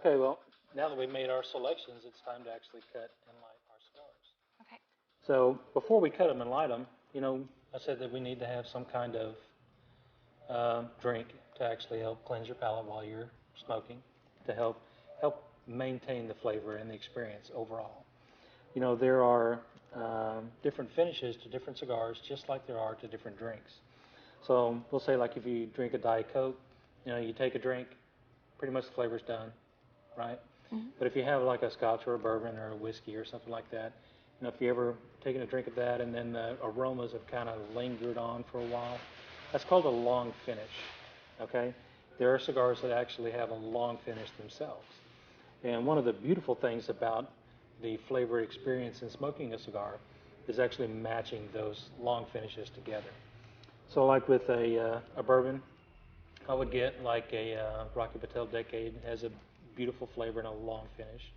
Okay, well, now that we've made our selections, it's time to actually cut and light our cigars. Okay. So before we cut them and light them, I said that we need to have some kind of drink to actually help cleanse your palate while you're smoking, to help maintain the flavor and the experience overall. There are different finishes to different cigars, just like there are to different drinks. So we'll say like if you drink a Diet Coke, you take a drink, pretty much the flavor's done, right? Mm-hmm. But if you have like a Scotch or a bourbon or a whiskey or something like that, if you ever taken a drink of that and then the aromas have kind of lingered on for a while, that's called a long finish. Okay, there are cigars that actually have a long finish themselves. And one of the beautiful things about the flavor experience in smoking a cigar is actually matching those long finishes together. So, like with a bourbon, I would get like a Rocky Patel Decade. It has a beautiful flavor and a long finish.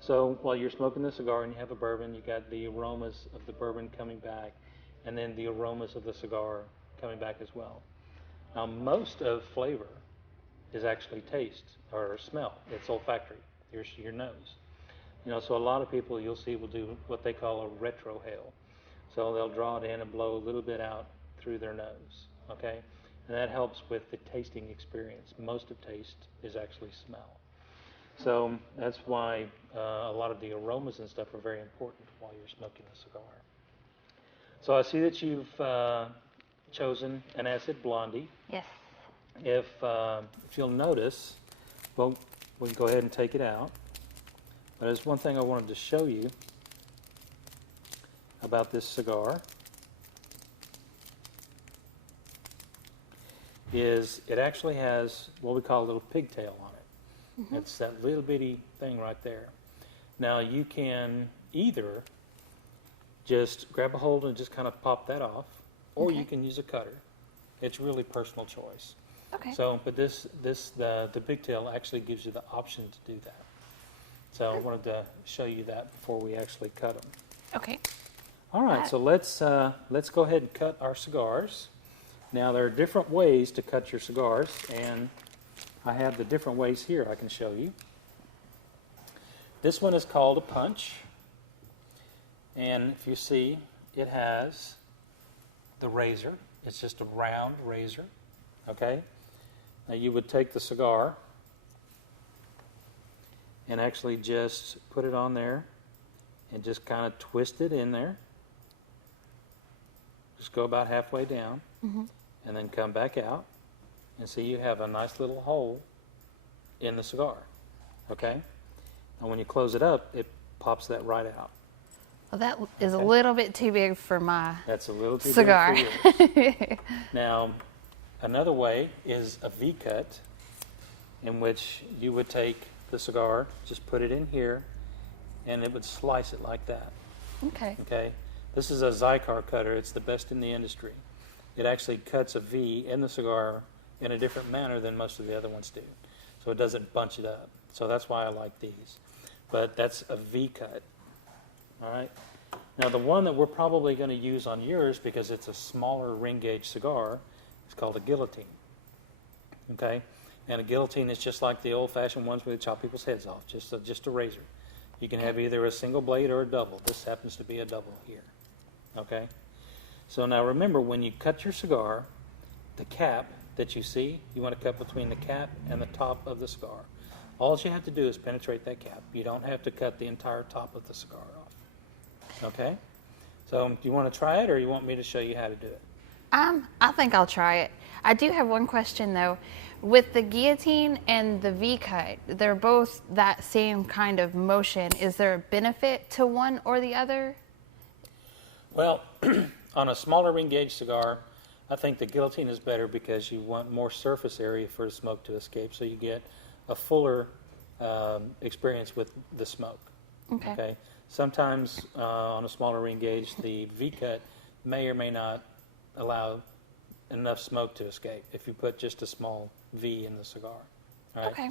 So while you're smoking the cigar and you have a bourbon, you got the aromas of the bourbon coming back, and then the aromas of the cigar coming back as well. Now, most of flavor is actually taste or smell. It's olfactory, your nose. So a lot of people you'll see will do what they call a retrohale. So they'll draw it in and blow a little bit out through their nose. Okay, and that helps with the tasting experience. Most of taste is actually smell. So that's why a lot of the aromas and stuff are very important while you're smoking a cigar. So I see that you've chosen an acid blondie. Yes. If you'll notice, well, we can go ahead and take it out. But there's one thing I wanted to show you about this cigar is it actually has what we call a little pigtail on it. Mm-hmm. It's that little bitty thing right there. Now you can either just grab a hold and just kind of pop that off, or you can use a cutter. It's really personal choice. Okay. So, but the pigtail actually gives you the option to do that. So I wanted to show you that before we actually cut them. Okay. All right, so let's go ahead and cut our cigars. Now there are different ways to cut your cigars, and I have the different ways here I can show you. This one is called a punch, and if you see, it has the razor. It's just a round razor, okay? Now you would take the cigar and actually just put it on there and just kind of twist it in there. Just go about halfway down, and then come back out, and see you have a nice little hole in the cigar, okay? And when you close it up, it pops that right out. Well, that is a little bit too big for my That's a little too cigar. big for yours. Now, another way is a V-cut, in which you would take the cigar, just put it in here, and it would slice it like that. Okay. Okay? This is a Cigar cutter. It's the best in the industry. It actually cuts a V in the cigar in a different manner than most of the other ones do. So it doesn't bunch it up. So that's why I like these. But that's a V-cut. All right? Now the one that we're probably going to use on yours, because it's a smaller ring gauge cigar, is called a guillotine. Okay? And a guillotine is just like the old-fashioned ones where they chop people's heads off, just a razor. You can have either a single blade or a double. This happens to be a double here. Okay? So now remember, when you cut your cigar, the cap that you see, you want to cut between the cap and the top of the cigar. All you have to do is penetrate that cap. You don't have to cut the entire top of the cigar off. Okay? So do you want to try it, or you want me to show you how to do it? I think I'll try it. I do have one question though. With the guillotine and the V-cut, they're both that same kind of motion. Is there a benefit to one or the other? Well, on a smaller ring gauge cigar, I think the guillotine is better because you want more surface area for the smoke to escape, so you get a fuller experience with the smoke. Okay. Sometimes on a smaller ring gauge, the V-cut may or may not allow enough smoke to escape if you put just a small V in the cigar. All right? Okay.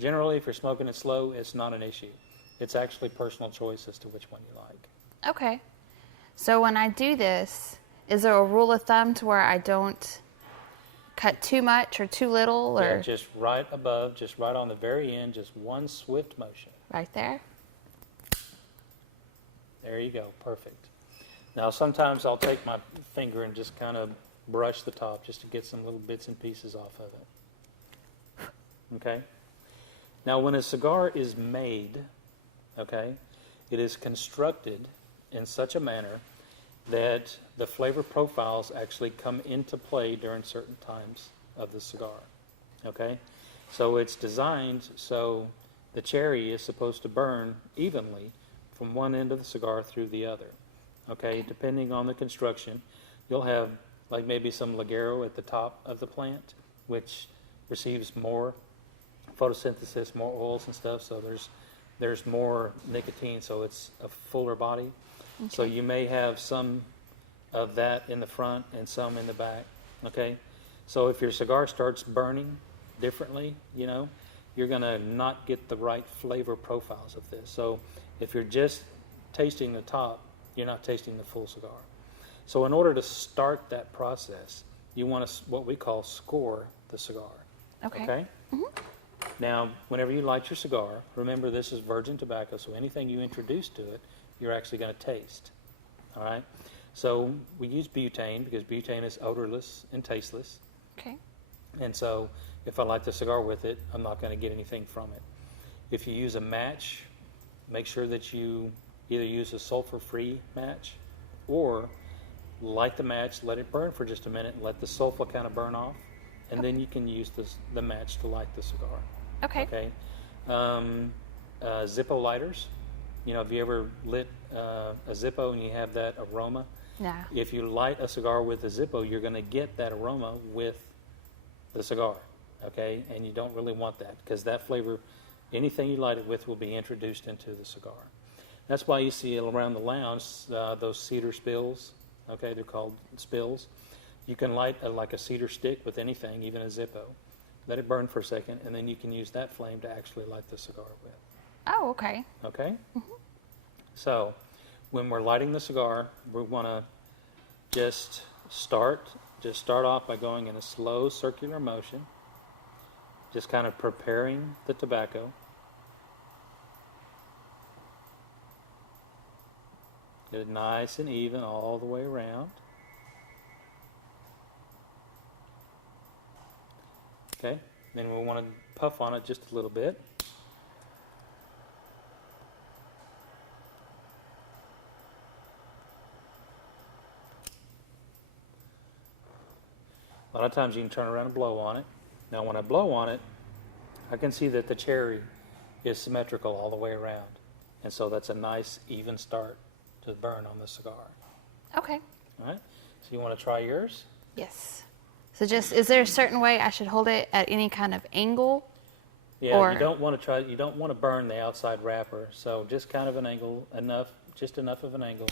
Generally, if you're smoking it slow, it's not an issue. It's actually personal choice as to which one you like. Okay. So when I do this, is there a rule of thumb to where I don't cut too much or too little, or Yeah, just right above, just right on the very end, just one swift motion. right there? There you go, perfect. Now sometimes I'll take my finger and just kind of brush the top just to get some little bits and pieces off of it. Okay? Now when a cigar is made, okay, it is constructed in such a manner that the flavor profiles actually come into play during certain times of the cigar. Okay? So it's designed so the cherry is supposed to burn evenly from one end of the cigar through the other. Okay? Depending on the construction, you'll have like maybe some ligero at the top of the plant, which receives more photosynthesis, more oils and stuff, so there's more nicotine, so it's a fuller body. Okay. So you may have some of that in the front and some in the back, okay? So if your cigar starts burning differently, you're going to not get the right flavor profiles of this. So if you're just tasting the top, you're not tasting the full cigar. So in order to start that process, you want to what we call score the cigar. Okay? Mm-hmm. Now, whenever you light your cigar, remember this is virgin tobacco, so anything you introduce to it, you're actually going to taste. All right? So we use butane because butane is odorless and tasteless. Okay. And so if I light the cigar with it, I'm not going to get anything from it. If you use a match, make sure that you either use a sulfur-free match or light the match, let it burn for just a minute, and let the sulfur kind of burn off, and then you can use the match to light the cigar. Okay. Zippo lighters. Have you ever lit a Zippo and you have that aroma? No. If you light a cigar with a Zippo, you're going to get that aroma with the cigar, okay? And you don't really want that because that flavor, anything you light it with will be introduced into the cigar. That's why you see around the lounge those cedar spills, okay? They're called spills. You can light like a cedar stick with anything, even a Zippo. Let it burn for a second, and then you can use that flame to actually light the cigar with. Oh, okay. Okay? Mm-hmm. So when we're lighting the cigar, we want to just start off by going in a slow circular motion, just kind of preparing the tobacco. Get it nice and even all the way around. Okay, then we want to puff on it just a little bit. A lot of times you can turn around and blow on it. Now when I blow on it, I can see that the cherry is symmetrical all the way around. And so that's a nice even start to burn on the cigar. Okay. All right, so you want to try yours? Yes. So is there a certain way I should hold it at any kind of angle? Yeah, you don't want to burn the outside wrapper. So just kind of an angle, just enough of an angle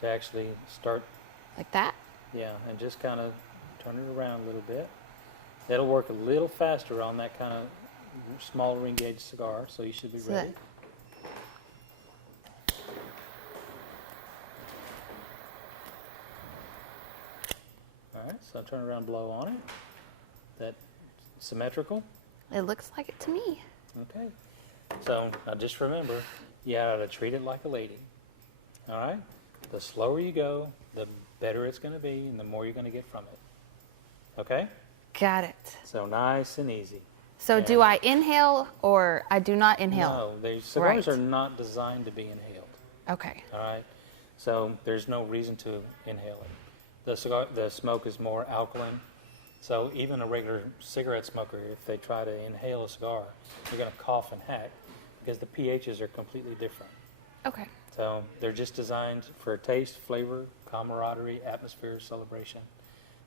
to actually start. Like that? Yeah, and just kind of turn it around a little bit. That'll work a little faster on that kind of small ring gauge cigar, so you should be ready. All right, so turn around, blow on it. That symmetrical? It looks like it to me. Okay. So now just remember, you got to treat it like a lady. All right? The slower you go, the better it's going to be, and the more you're going to get from it. Okay? Got it. So nice and easy. So do I inhale or I do not inhale? No, the cigars are not designed to be inhaled. Okay. All right? So there's no reason to inhale it. The smoke is more alkaline. So even a regular cigarette smoker, if they try to inhale a cigar, they're going to cough and hack because the pHs are completely different. Okay. So they're just designed for taste, flavor, camaraderie, atmosphere, celebration.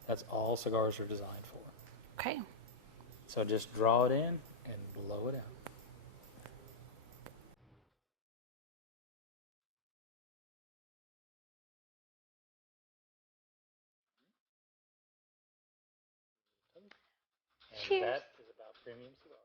That's all cigars are designed for. Okay. So just draw it in and blow it out. And Cheers. that is about premium cigars.